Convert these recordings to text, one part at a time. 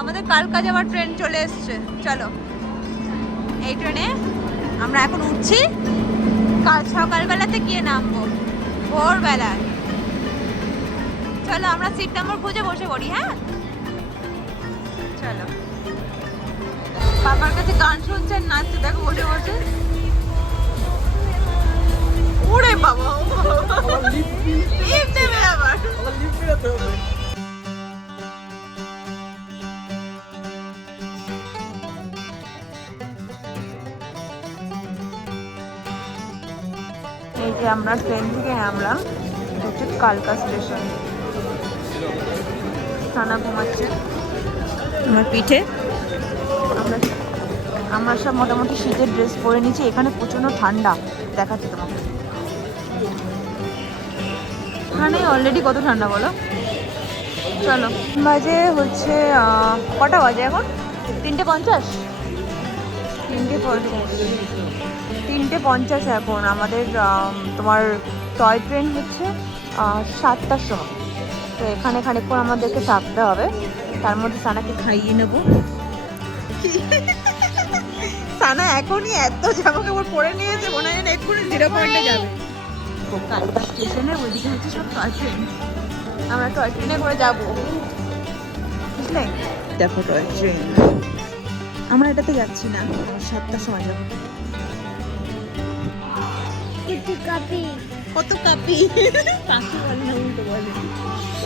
আমাদের কালকা যাওয়ার ট্রেন চলে এসছে। চলো। এই ট্রেনে আমরা এখন উঠছি। কাল সকালবেলাতে গিয়ে নামবো। ভোরবেলা চলো আমরা সিট নাম্বার খুঁজে বসে পড়ি হ্যাঁ? চলো। বাবার কাছে গান শুনছেন নাচছে দেখো বসে বসে। ওরে বাবা দেবে। আবার। এই যে আমরা ট্রেন থেকে নামলাম এটা হচ্ছে কালকা স্টেশন। থানা ঘুমাচ্ছে। আমার পিঠে? আমরা আমরা সব মোটামুটি শীতের ড্রেস পরে নিয়েছি এখানে প্রচণ্ড ঠান্ডা দেখাচ্ছি তোমাকে। এখানে অলরেডি কত ঠান্ডা বলো? চলো। বাজে হচ্ছে কটা বাজে এখন? তিনটে পঞ্চাশ? তিনটে পঞ্চাশ। তিনটে পঞ্চাশ এখন। আমাদের তোমার টয় ট্রেন হচ্ছে সাতটার সময়। তো এখানে খানিকক্ষণ আমাদেরকে থাকতে হবে। তার মধ্যে সানাকে খাইয়ে নেব। সানা এখনই এত জামা কাপড় পরে নিয়েছে মনে হয় এক্ষুনি জিরো পয়েন্টে যাবে। কালকা স্টেশনে ওইদিকে হচ্ছে সব টয় ট্রেন আমরা টয় ট্রেনে করে যাব। বুঝলে? দেখো টয় ট্রেন আমরা এটাতে যাচ্ছি না সাতটার সময় যাব। কাপি। কত কাপি? কাকি বলে না উল্টো বলে।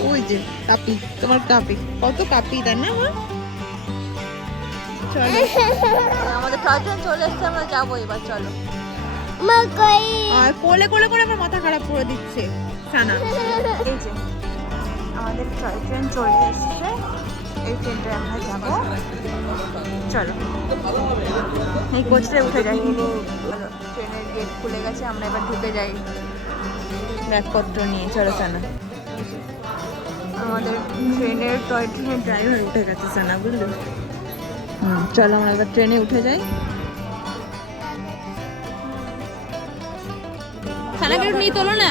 ওই যে কাপি তোমার কাপি। কত কাপি তাই না মা চলো। আমাদের টয়ট্রেন চলে এসছে আমরা যাব এবার চলো। মা কই? আর কোলে কোলে করে আমার মাথা খারাপ করে দিচ্ছে সানা। এই যে আমাদের টয় ট্রেন চলে এসছে। এই ট্রেনটায় আমরা যাব। চলো। এই কোচটায় উঠে যাই ট্রেনের গেট খুলে গেছে আমরা এবার ঢুকে যাই। ব্যাগপত্র নিয়ে চলো সানা। আমাদের ট্রেনের টয় ট্রেনের ড্রাইভার উঠে গেছে সানা বুঝলো? হুম চলো আমরা এবার ট্রেনে উঠে যাই। সানাকে নিয়ে তোলো না?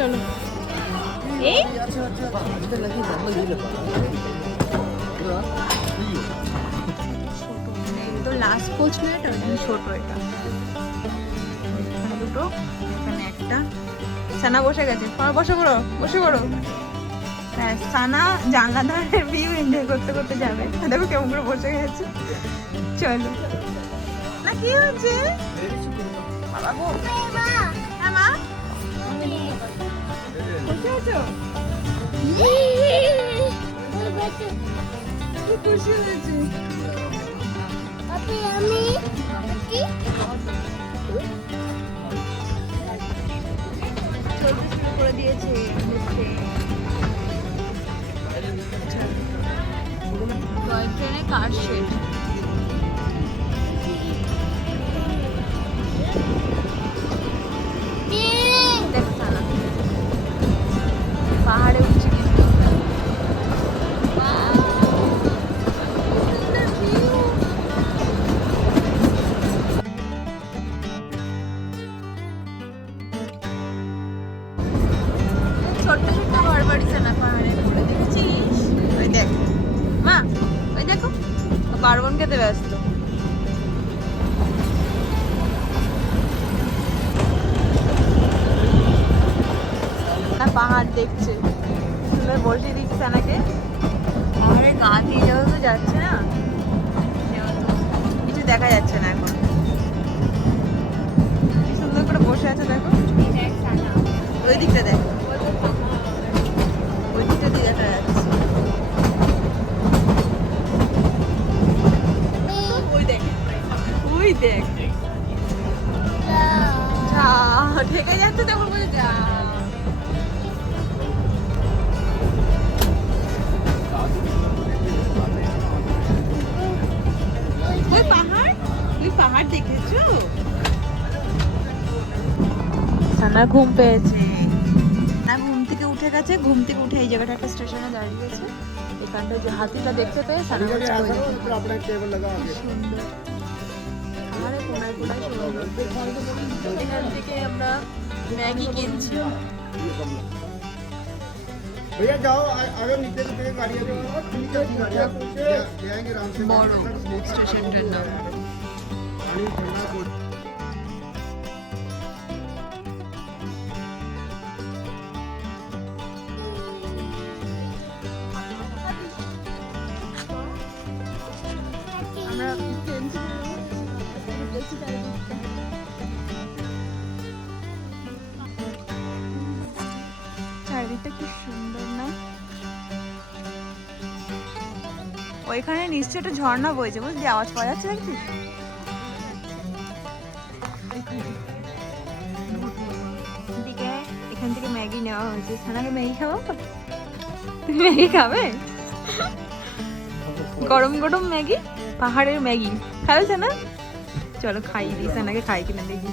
চলো। এই? তো লাস্ট কোচ না এটা? ছোট এটা। এখানে দুটো এখানে একটা। সানা বসে গেছে। পড়ো বসে পড়ো বসে পড়ো হ্যাঁ সানা জানলা ধারের ভিউ এনজয় করতে করতে যাবে। দেখো কেমন করে বসে গেছে। চলো। না কি হচ্ছে বাবা গো। বসে খুশি হয়েছে আমি কি শুরু করে দিয়েছে টয় ট্রেনে কার শেড দেখছে তুলে বসিয়ে দিচ্ছে নাকি পাহাড়ে গা দিয়ে যেহেতু যাচ্ছে না। সেহেতু কিছু দেখা যাচ্ছে না এখন। কি সুন্দর করে বসে আছে দেখো। ওই দিকটা দেখো ওই দেখা। ওই দেখ। যাচ্ছে তখন বলে যা। পাহাড় দেখেছো সানা ঘুম পেয়েছে না ঘুম থেকে উঠে গেছে ঘুম থেকে উঠে এই জায়গাটা একটা স্টেশনে দাঁড়িয়েছে এখানটা যে হাতিটা দেখতে পেয়ে সানা বলছে, "ওই দেখো, अपना टेबल लगा आगे সুন্দর পাহাড়ে কোনায় কোনায় সুন্দর এখান থেকে আমরা ম্যাগি কিনছি भैया जाओ आ- आगे नीचे नीचे गाड़ी आ जाओ ठीक है गाड़ियाँ ले- ले आएंगे आराम से বড় স্টেশনটার নাম पानी ठंडा कोल्ड আমরা চারিদিকটা কি সুন্দর না ওইখানে নিশ্চয় একটা ঝর্ণা বইছে বুঝলি আওয়াজ পাওয়া যাচ্ছে দেখছিস এখান থেকে ম্যাগি নেওয়া হয়েছে। সানাকে ম্যাগি তুমি ম্যাগি খাবে? গরম গরম ম্যাগি, পাহাড়ের ম্যাগি। খাবে না চলো খাই দিই, সানাকে খাই কিনা দেখি।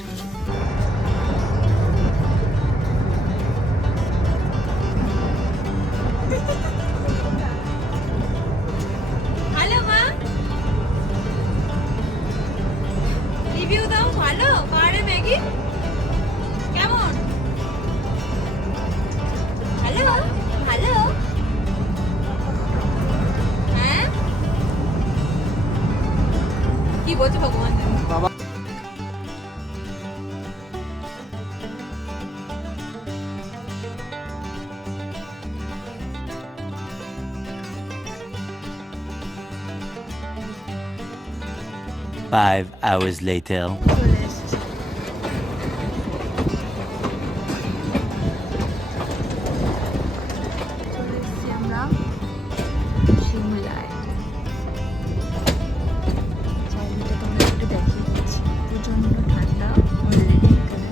ঠান্ডা অলরেডি এখানে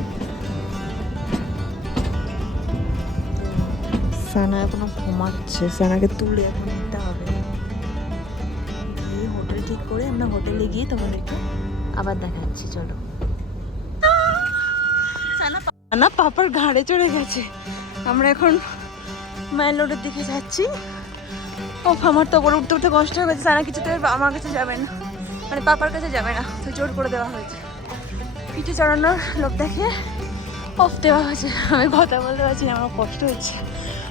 সানা এখনও ঘুমাচ্ছে। সানাকে তুলে এখন নিতে হবে। হোটেলে গিয়ে তোমাদেরকে আবার দেখাচ্ছি, চলো। না, পাপার ঘাড়ে চড়ে গেছে। আমরা এখন ম্যালোডের দিকে যাচ্ছি। ও আমার তো উপরে উঠতে উঠতে কষ্ট হয়ে গেছে। সানা কিছুতে আমার কাছে যাবে না। মানে পাপার কাছে যাবে না। তো জোর করে দেওয়া হয়েছে। পিঠে চড়ানোর লোক দেখে অফ দেওয়া হয়েছে। আমি কথা বলতে পারছি না, আমার কষ্ট হচ্ছে।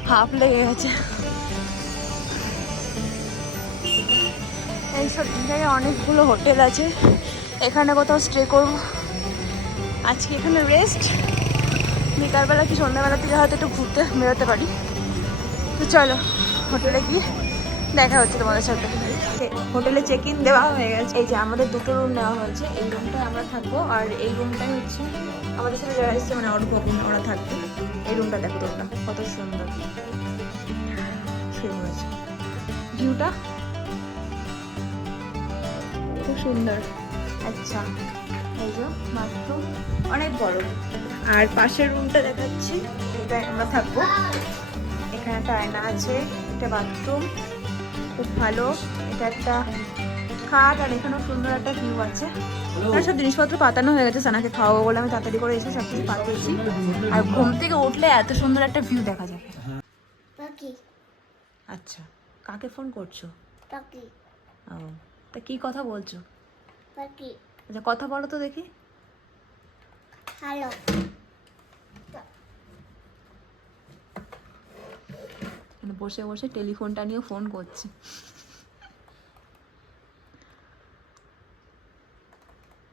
হাফ লেগে গেছে। এই সব জায়গায় অনেকগুলো হোটেল আছে। এখানে কোথাও স্টে করব। আজকে এখানে রেস্ট বিকালবেলা কি সন্ধ্যাবেলা থেকে হয়তো একটু ঘুরতে বেরোতে পারি। তো চলো, হোটেলে গিয়ে দেখা হচ্ছে তোমাদের সাথে। হোটেলে চেক ইন দেওয়া হয়ে গেছে। এই যে আমাদের দুটো রুম নেওয়া হয়েছে। এই রুমটায় আমরা থাকব। আর এই রুমটাই হচ্ছে আমাদের সাথে যারা এসছে মানে অর্ঘ ওরা থাকবে। এই রুমটা দেখো তোমরা, কত সুন্দর। শুরু হয়েছে ভিউটা খুব সুন্দর। আচ্ছা এই যে বাথরুম অনেক বড়। আর পাশের রুমটা দেখাচ্ছি। এটা আমরা থাকব। এখানে একটা আয়না আছে একটা বাথরুম খুব ভালো। এটা একটা খাট আর এখানেও সুন্দর একটা ভিউ আছে। আর সব জিনিসপত্র পাতানো হয়ে গেছে সানাকে খাওয়াবো বলে আমি তাড়াতাড়ি করে এসে সব কিছু পাঠিয়েছি আর ঘুম থেকে উঠলে এত সুন্দর একটা ভিউ দেখা যাবে। আচ্ছা কাকে ফোন করছ? পাখি। ও। তা কি কথা বলছো? পাখি। আচ্ছা কথা বলো তো দেখি। হ্যালো। এখানে বসে বসে টেলিফোনটা নিয়ে ফোন করছে।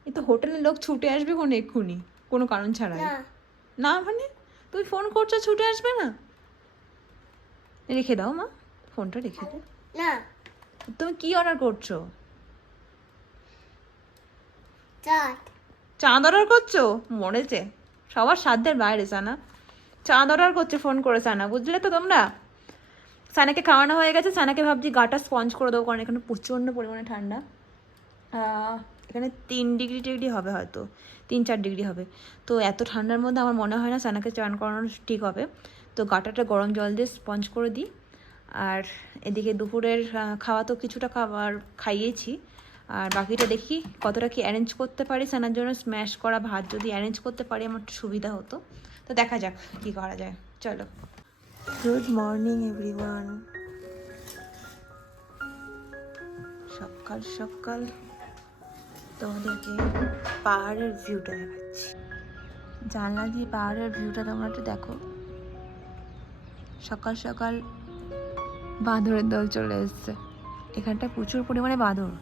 এই তো হোটেলের লোক ছুটে আসবে কোন এক্ষুনি কোনো কারণ ছাড়াই। না। মানে? তুই ফোন করছ ছুটে আসবে না? রেখে দাও মা ফোনটা রেখে দাও। না। তুমি কি অর্ডার করছ? চাট চাঁদ। অর্ডার করছ? মরেছে। সবার সাধ্যের বাইরে, সানা। চাঁদ অর্ডার করছে, ফোন করে সানা। বুঝলে তো তোমরা? সানাকে খাওয়ানো হয়ে গেছে। সানাকে ভাবছি গাটা স্পঞ্জ করে দেবো, কারণ এখানে প্রচণ্ড পরিমাণে ঠান্ডা। এখানে তিন ডিগ্রি টিগ্রি হবে হয়তো। তিন চার ডিগ্রি হবে। তো এত ঠান্ডার মধ্যে আমার মনে হয় না সানাকে চান করানো ঠিক হবে। তো গাটাটা গরম জল দিয়ে স্পঞ্জ করে দিই। আর এদিকে দুপুরের খাওয়া তো কিছুটা খাবার খাইয়েছি। আর বাকিটা দেখি কতটা কি অ্যারেঞ্জ করতে পারি। সানার জন্য স্ম্যাশ করা ভাত যদি অ্যারেঞ্জ করতে পারি আমার একটু সুবিধা হতো। তো দেখা যাক কি করা যায়। চলো। গুড মর্নিং এভরিওয়ান সকাল সকাল। তোমাদেরকে পাহাড়ের ভিউটা দেখাচ্ছি। জানলা দিয়ে পাহাড়ের ভিউটা তোমরা একটু দেখো। সকাল সকাল বাঁদরের দল চলে এসছে। এখানটা প্রচুর পরিমাণে বাঁদর।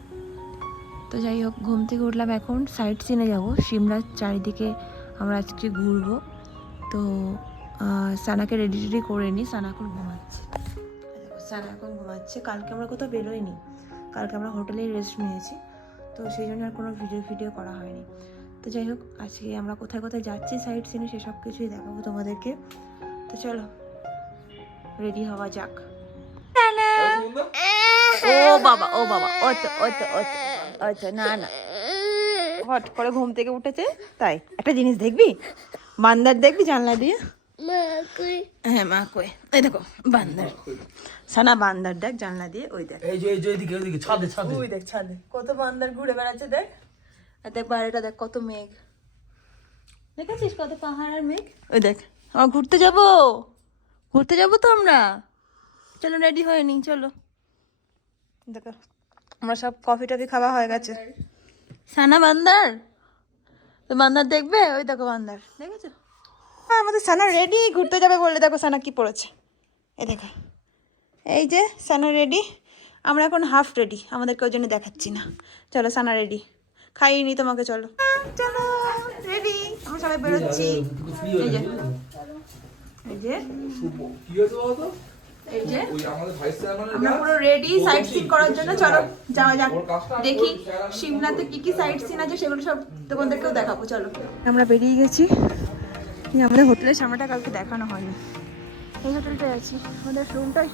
তো যাই হোক, ঘুম থেকে উঠলাম এখন। সাইড সিনে যাব। সিমলার চারিদিকে আমরা আজকে ঘুরবো। তো সানাকে রেডি টেডি করে নিই। সানা এখন ঘুমাচ্ছে। সানা এখন ঘুমাচ্ছে। কালকে আমরা কোথাও বেরোইনি। কালকে আমরা হোটেলেই রেস্ট নিয়েছি। তো সেই জন্য আর কোনো ভিডিও ভিডিও করা হয়নি। তো যাই হোক, আজকে আমরা কোথায় কোথায় যাচ্ছি সাইড সিনে সেসব কিছুই দেখাবো তোমাদেরকে। তো চলো রেডি হওয়া যাক। ও বাবা ও বাবা ও তো ও তো ও তো ও তো না না। হট করে ঘুম থেকে উঠেছে তাই। একটা জিনিস দেখবি? বান্দার দেখবি জানলা দিয়ে? হ্যাঁ মা কই? এই দেখো বান্দার। সানা বান্দার দেখ জানলা দিয়ে ওই দেখ। এই যে এই যে এদিকে ওইদিকে ছাদে ছাদে। ওই দেখ ছাদে। কত বান্দার ঘুরে বেড়াচ্ছে দেখ। আর দেখ বাইরেটা দেখ কত মেঘ। দেখেছিস কত পাহাড় আর মেঘ? ওই দেখ আমরা ঘুরতে যাব। ঘুরতে যাব তো আমরা। চলো রেডি হয়ে নি চলো। দেখো আমরা সব কফি টফি খাওয়া হয়ে গেছে। সানা বান্দার? তো বান্দার দেখবে? ওই দেখো বান্দার। দেখেছ? হ্যাঁ আমাদের সানা রেডি ঘুরতে যাবে বললে দেখো সানা কি পড়েছে। এই দেখো। এই যে সানা রেডি আমরা এখন হাফ রেডি আমাদেরকে ওই জন্য দেখাচ্ছি না। চলো সানা রেডি খাইয়ে তোমাকে চলো। চলো রেডি আমরা সবাই বেরোচ্ছি। এই যে এই যে। কি হয়েছে বলতো এই যে ওই আমাদের ভাইস চেয়ারম্যানের আমরা পুরো রেডি সাইট সিন করার জন্য চলো যাওয়া যাক। দেখি সিমলাতে কি কি সাইট সিন আছে সেগুলো সব তোমাদেরকেও দেখাবো চলো। আমরা বেরিয়ে গেছি। এই আমাদের হোটেলের সামনেটা কালকে দেখানো হয়নি। এই হোটেলটায় আছি। আমাদের রুমটাই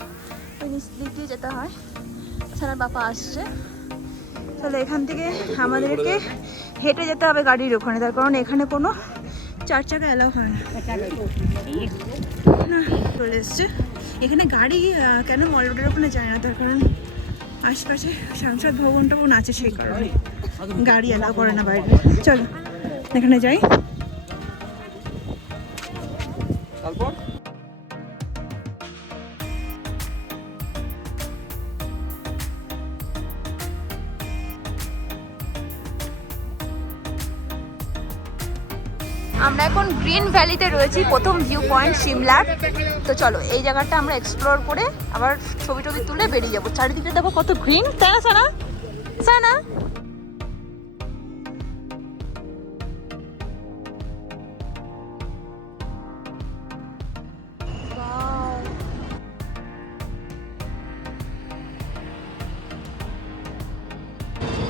ওই নিচ দিক দিয়ে যেতে হয়। সারা বাবা আসছে। তাহলে এখান থেকে আমাদেরকে হেঁটে যেতে হবে গাড়ির ওখানে। তার কারণ এখানে কোনো চার চাকা অ্যালাউ হয় না। না চলে এসছে। এখানে গাড়ি কেন মল রোডের ওখানে যায় না? তার কারণ আশপাশে সাংসদ ভবন টবন আছে সেই কারণে। গাড়ি অ্যালাউ করে না বাইরে। চলো, এখানে যাই। গ্রিন ভ্যালিতে রয়েছি, প্রথম ভিউ পয়েন্ট সিমলার। তো চলো, এই জায়গাটা আমরা এক্সপ্লোর করে আবার ছবি টবি তুলে বেরিয়ে যাব। চারিদিকে দেখো কত গ্রিন তাই না, সানা? সানা?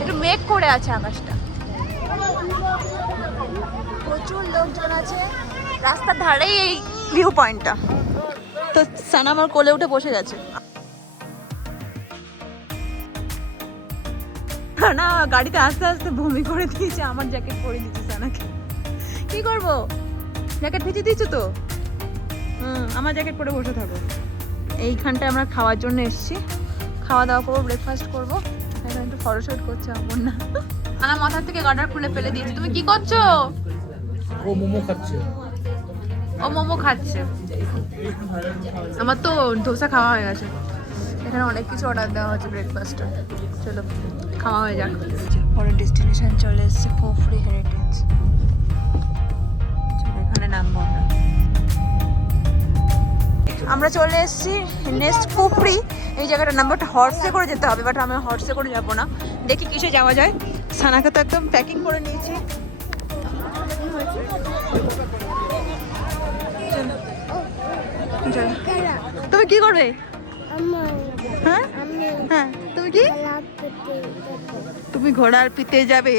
একটু মেঘ করে আছে আকাশটা প্রচুর লোকজন আছে। রাস্তার ধারেই এই ভিউ পয়েন্টটা তো সানা আমার কোলে উঠে বসে গেছে। না, গাড়িতে আস্তে আস্তে বমি করে দিয়েছে, আমার জ্যাকেট পরে দিচ্ছে সানাকে কি করব? জ্যাকেট ভিজে দিয়েছ তো? হুম, আমার জ্যাকেট পরে বসে থাকো। এইখানটায় আমরা খাওয়ার জন্য এসেছি। খাওয়া দাওয়া করব ব্রেকফাস্ট করব। একটু ফটোশুট করছে আমার না আমার মাথার থেকে গার্ডার খুলে ফেলে দিয়েছি। তুমি কি করছ? ও মোমো খাচ্ছে। ও মোমো খাচ্ছে। আমার তো ধোসা খাওয়া হয়ে গেছে। এখানে অনেক কিছু অর্ডার দেওয়া হচ্ছে ব্রেকফাস্টে চলো খাওয়া হয়ে যাক। পরের ডেস্টিনেশন চলে এসেছে কুফরি হেরিটেজ এখানে নামবো আমরা। আমরা চলে এসেছি নেক্সট কুফরি এই জায়গাটার নাম্বারটা হর্সে করে যেতে হবে বাট আমরা হর্সে করে যাব না। দেখি কিসে যাওয়া যায়। সানাকে তো একদম প্যাকিং করে নিয়েছি। তুমি কি করবে? হ্যাঁ? হ্যাঁ। তুমি কি? তুমি ঘোড়ার পিঠে যাবে।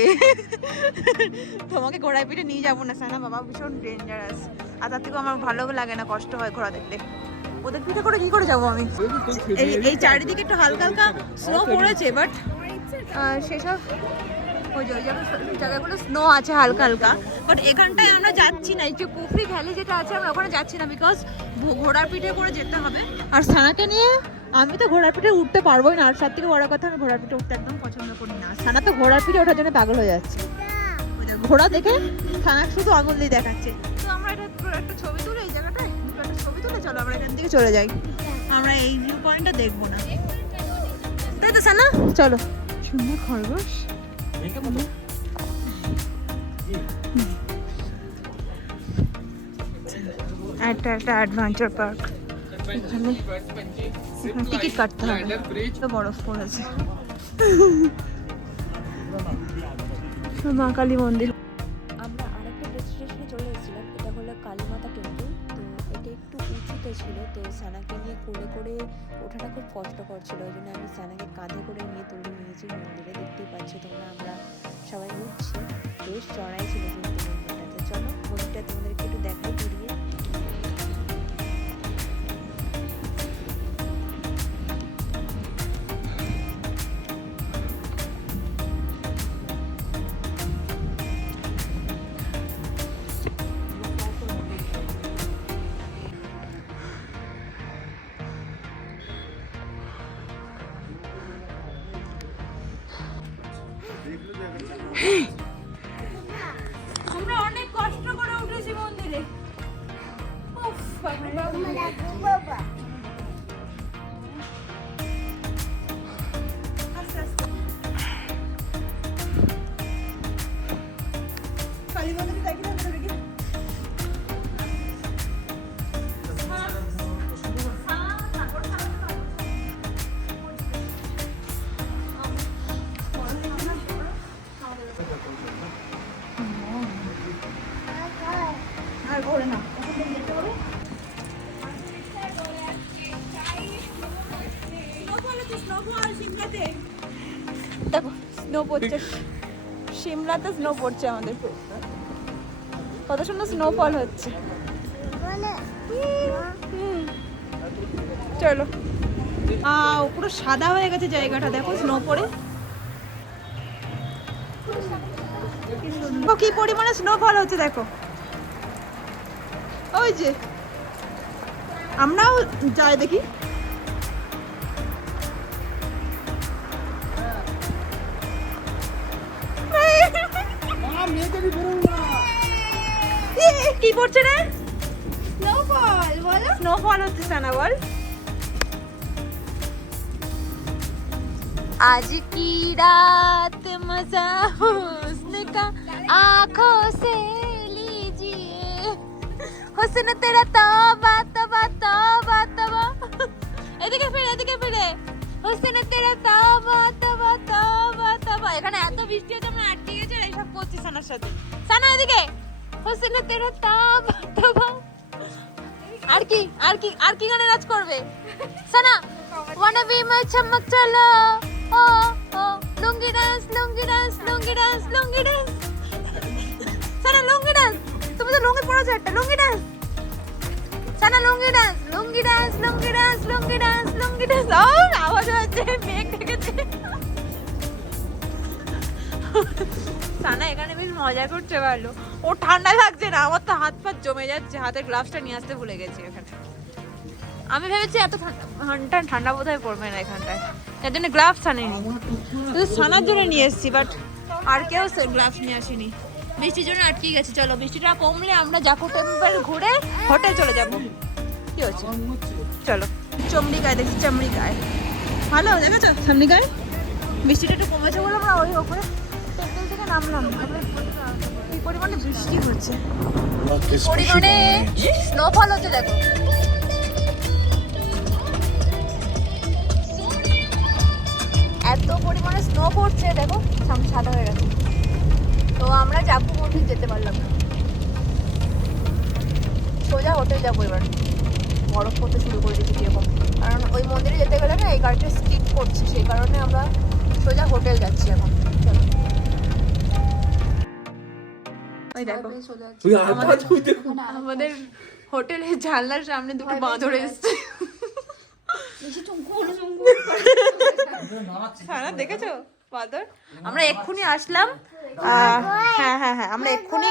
তোমাকে ঘোড়ার পিঠে নিয়ে যাব না, সানা বাবা, ভীষণ ডেঞ্জারাস আর তার থেকেও আমার ভালো লাগে না, কষ্ট হয় ঘোড়া দেখতে। ওদের পিঠে করে কি করে যাব আমি? এই চারিদিকে একটু হালকা হালকা স্নো পড়েছে বাট সেসব ওই যে ওই জায়গাগুলো স্নো আছে হালকা হালকা। বাট এখানটায় আমরা যাচ্ছি না, এই যে কুফরি ভ্যালি যেটা আছে, আমরা ওখানে যাচ্ছি না বিকজ ঘোড়ার পিঠে করে যেতে হবে। আর সানাকে নিয়ে আমি তো ঘোড়ার পিঠে উঠতে পারবোই না, আর সব থেকে বড় কথা, আমি ঘোড়ার পিঠে উঠতে একদম পছন্দ করি না। সানা তো ঘোড়ার পিঠে ওঠার জন্য পাগল হয়ে যাচ্ছে। ঘোড়া দেখে সানা শুধু আঙুল দিয়ে দেখাচ্ছে। তো আমরা এটা একটা ছবি তুলে, এই জায়গাটায় একটা ছবি তুলে, চলো আমরা এখান থেকে চলে যাই। আমরা এই ভিউ পয়েন্টটা দেখব না। তাই তো সানা? চলো। সুন্দর খরগোশ। একটা একটা অ্যাডভেঞ্চার পার্ক এখানে টিকিট কাটতে হবে তো বরফ পড়েছে মা কালী মন্দির আমরা আরেকটা ডেস্টিনেশনে চলে এসেছিলাম। এটা হলো কালীমাতা টেম্পল তো এটা একটু উঁচুতে ছিল। তো সানাকে নিয়ে কোলে করে ওঠাটা খুব কষ্টকর ছিল। ওই জন্য আমি সানাকে কাঁধে করে সবাই উঠছে বেশ চড়াই ছিল কিন্তু মন্দিরটাতে চলো মন্দিরটা তোমাদেরকে স্নো পড়ছে। সিমলাতে স্নো পড়ছে আমাদের কত সুন্দর স্নোফল হচ্ছে। চলো। পুরো সাদা হয়ে গেছে জায়গাটা দেখো স্নো পড়ে। কি পরিমাণে স্নোফল হচ্ছে দেখো। ওই যে। আমরাও যাই দেখি। কি পড়ছে রে স্নোফল বলো স্নোফল হচ্ছে সানা বল आज की रात मजा हुस्न का आंखों से लीजिए हुस्न तेरा तौबा तौबा तौबा तौबा এদিকে ফিরে এদিকে ফিরে হোসেন তেরা তওবা তওবা তওবা তওবা এখানে এত বৃষ্টি হচ্ছে আমরা আটকে গেছি আর এইসব করছি সানার সাথে সানা এদিকে হোসেন তেরা তওবা তওবা আর কি আর কি আর কি গানে নাচ করবে? সানা ওয়ানা বি মাই চমক চলো ও ও, lungi dance lungi dance lungi dance lungi dance সানা, লুঙ্গি ডান্স তুমি তো লুঙ্গি পরেছো একটা, লুঙ্গি ডান্স সানা, lungi dance lungi dance lungi dance lungi dance lungi dance ও, আওয়াজ হচ্ছে, মেঘ ডেকেছে সানা এখানে বেশ মজা করতে পারল। ও ঠান্ডা লাগছে না, আমার তো হাত পা জমে যাচ্ছে, হাতের গ্লাভসটা নিয়ে আসতে ভুলে গেছি এখানে। আমি ভেবেছি এত ঠান্ডা ঠান্ডা বোধ হয় পড়বে না এখানটায়। তার জন্য গ্লাভস আনিনি। শুধু সানার জন্য নিয়ে এসেছি বাট আর কেউ গ্লাভস নিয়ে আসেনি। বৃষ্টির জন্য আটকে গেছে, চলো বৃষ্টিটা কমলে আমরা জাকু টেম্পল ঘুরে হোটেল চলে যাব। কি হচ্ছে চলো। চমড়িকায় দেখছি চমড়িকায় ভালো, দেখেছ? চমড়িকায় বৃষ্টিটা একটু কমেছে বলে আমরা ওই ওপরে। নামলাম। কি পরিমাণে বৃষ্টি হচ্ছে। পরিমাণে স্নোফল হচ্ছে দেখো। এত পরিমাণে স্নো পড়ছে দেখো সামনে সাদা হয়ে গেছে। তো আমরা যাব মন্দির যেতে পারলাম না। সোজা হোটেল যাব এবার। বরফ পড়তে শুরু করে দিয়েছি কীরকম। কারণ ওই মন্দিরে যেতে গেলে না এই গাড়িটা স্কিপ করছে। সেই কারণে আমরা সোজা হোটেল যাচ্ছি এখন। ওই দেখো। দেখো আমাদের হোটেলের জানলার সামনে দুটো বাঁদর এসছে। হ্যাঁ দেখেছ? বাঁদর আমরা এক্ষুনি আসলাম। হ্যাঁ হ্যাঁ হ্যাঁ আমরা এক্ষুনি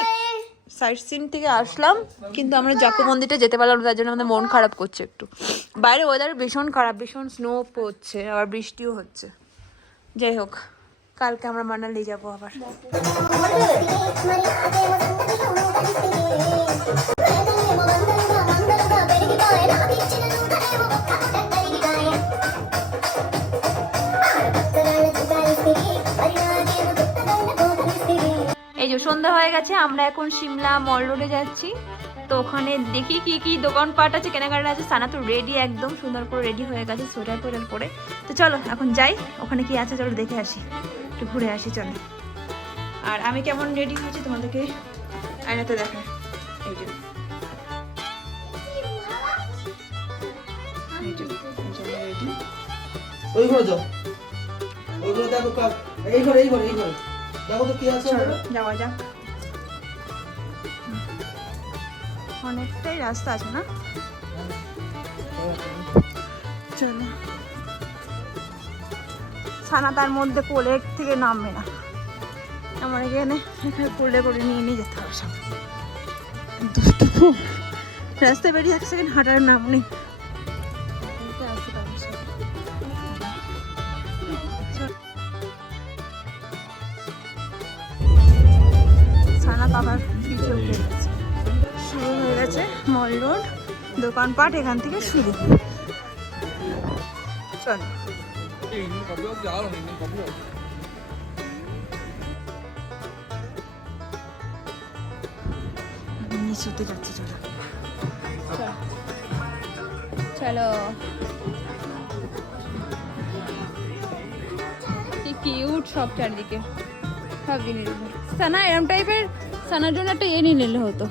সাইট সিন থেকে আসলাম। কিন্তু আমরা জাকু মন্দিরটা যেতে পারলাম না, তার জন্য আমাদের মন খারাপ করছে একটু। বাইরে ওয়েদার ভীষণ খারাপ ভীষণ স্নো পড়ছে আবার বৃষ্টিও হচ্ছে। যাই হোক। কালকে আমরা মানালি যাব আবার। এই যে সন্ধ্যা হয়ে গেছে, আমরা এখন সিমলা মল রোডে যাচ্ছি। তো ওখানে দেখি কি কি দোকানপাট আছে, কেনাকাটা আছে। সানা তো রেডি একদম সুন্দর করে রেডি হয়ে গেছে সোয়েটার টোয়েটার পরে তো চলো, এখন যাই, ওখানে কি আছে চলো দেখে আসি। একটু ঘুরে আসি চলো। আর আমি কেমন রেডি হয়েছি তোমাদেরকে? আয়নাতে দেখা এই যে। এই যে রেডি ওই ঘরে যাও। ওই ঘরে দেখো এই ঘরে এই ঘরে এই ঘরে। দেখো তো কি আছে যাওয়া যাক। অনেকটাই রাস্তা আছে না? চলো। ছানা তার মধ্যে কোলে থেকে নামবে না। আমার এখানে এখানে কোলে করে নিয়ে নিয়ে যেতে হবে সব। রাস্তায় বেরিয়ে এক সেকেন্ড হাঁটার নাম নেই। গেছে। শুরু হয়ে গেছে মল রোড, দোকানপাট এখান থেকে শুরু। চল। নিচুতে যাচ্ছে সব চারিদিকে। সব জিনিস। সানা এরম টাইপের সানার জন্য একটা এ নিয়ে নিলে হতো।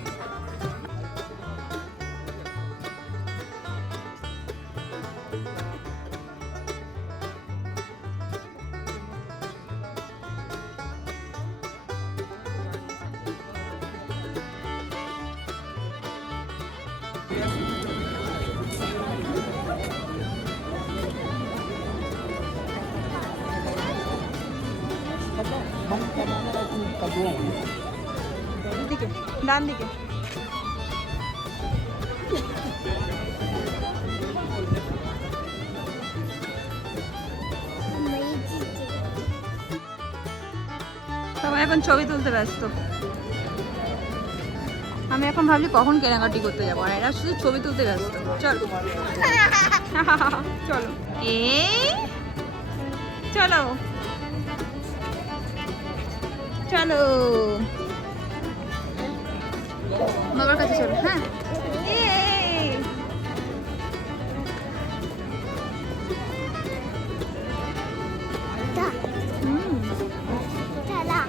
দিকে ডান দিকে। সবাই এখন ছবি তুলতে ব্যস্ত। আমি এখন ভাবছি কখন কেনাকাটি করতে যাব আর এরা শুধু ছবি তুলতে ব্যস্ত। চলো। চলো। এই চলো। চলো বাবার কাছে চলো হ্যাঁ এই। Da. হুম Tala.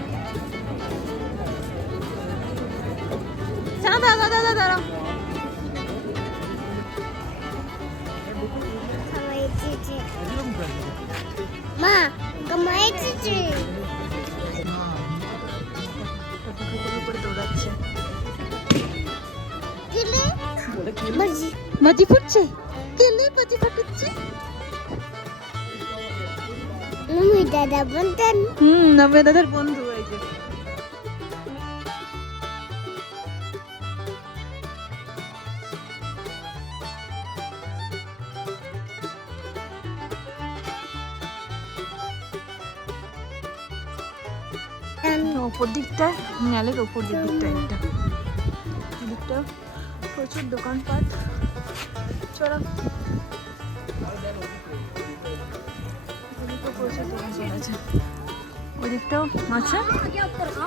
দাঁড়া দাঁড়া দাঁড়া দাঁড়া Kamay মাজি ফুটছে? কেলে মাজি ফাটাচ্ছে Mami dada buntan. হুম নবে দাদার বন্ধু যে। ওপর দিকটা ন্যালের ওপর দিকটা এটা দিকটা প্রচুর দোকানপাট। চলো। ওদিকটাও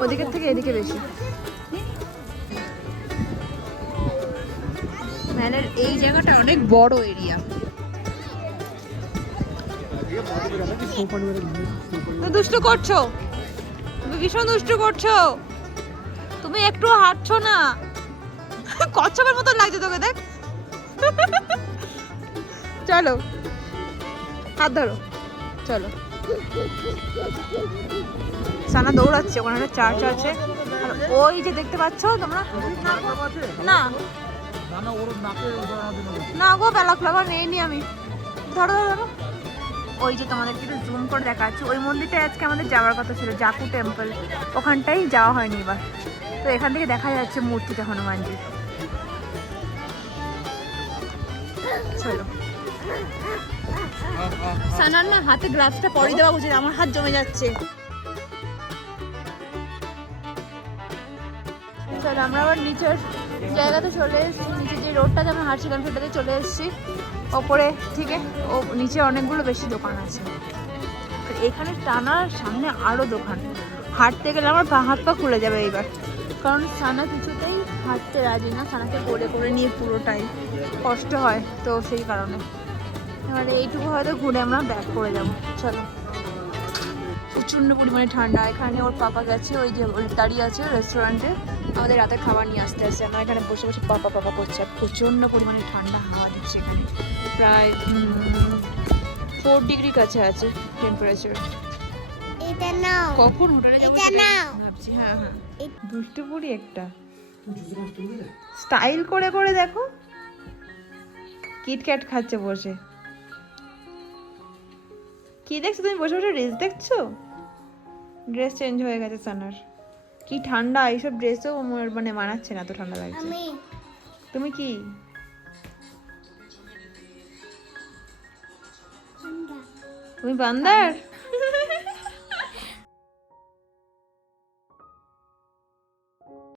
ওদিকের থেকে এদিকে বেশি। ম্যালের এই জায়গাটা অনেক বড় এরিয়া। দুষ্টু করছ? তুমি ভীষণ দুষ্টু করছ। তুমি একটু হাঁটছো না। কচ্ছপের মতো লাগছে তোকে দেখ। চলো। হাত ধরো। চলো। সানা দৌড়াচ্ছে, ওখানে একটা চার্চ আছে। আর ওই যে দেখতে পাচ্ছ তোমরা? না। না গো, বেলা ফ্লাবার নেইনি আমি। ধরো ধরো ওই যে তোমাদেরকে একটু জুম করে দেখাচ্ছি। ওই মন্দিরটায় আজকে আমাদের যাওয়ার কথা ছিল, জাকু টেম্পল ওখানটাই যাওয়া হয়নি এবার। তো এখান থেকে দেখা যাচ্ছে মূর্তিটা হনুমানজির। চলো। সানার না হাতে গ্লাভসটা পরিয়ে দেওয়া উচিত, আমার হাত জমে যাচ্ছে। আমরা আবার নিচের জায়গাতে চলে এসেছি, নিচে যে রোডটাতে আমরা হাঁটছিলাম সেটাতে চলে এসেছি। ওপরে থেকে ও নিচে অনেকগুলো বেশি দোকান আছে। এখানে টানার সামনে আরও দোকান। হাঁটতে গেলে আমার পা, হাত পা খুলে যাবে এইবার। কারণ সানা কিছুতেই হাঁটতে রাজি না, সানাকে করে করে নিয়ে পুরোটাই কষ্ট হয় তো সেই কারণে। এবারে এইটুকু হয়তো ঘুরে আমরা ব্যাক করে যাব। চলো। প্রচণ্ড পরিমাণে ঠান্ডা। এখানে ওর পাপা গেছে ওই যে দাঁড়িয়ে আছে রেস্টুরেন্টে আমাদের রাতে খাবার নিয়ে আসতে আসছে আমরা এখানে বসে বসে পাপা পাপা করছে। প্রচণ্ড পরিমাণে ঠান্ডা হাওয়া দিচ্ছে এখানে। প্রায় ফোর ডিগ্রি কাছে আছে টেম্পারেচার এটা নাও। কখন হোটেলে যাব এটা সেটাই নাও। ভাবছি হ্যাঁ হ্যাঁ। এ- দুষ্টু একটা। স্টাইল করে করে দেখো। কিটক্যাট খাচ্ছে বসে। কি দেখছ তুমি? বসে বসে রেস দেখছ? ড্রেস চেঞ্জ হয়ে গেছে সানার। কি ঠান্ডা এইসব ড্রেসও মানে মানাচ্ছে না তো ঠান্ডা লাগছে। তুমি কি? তুমি বান্দার?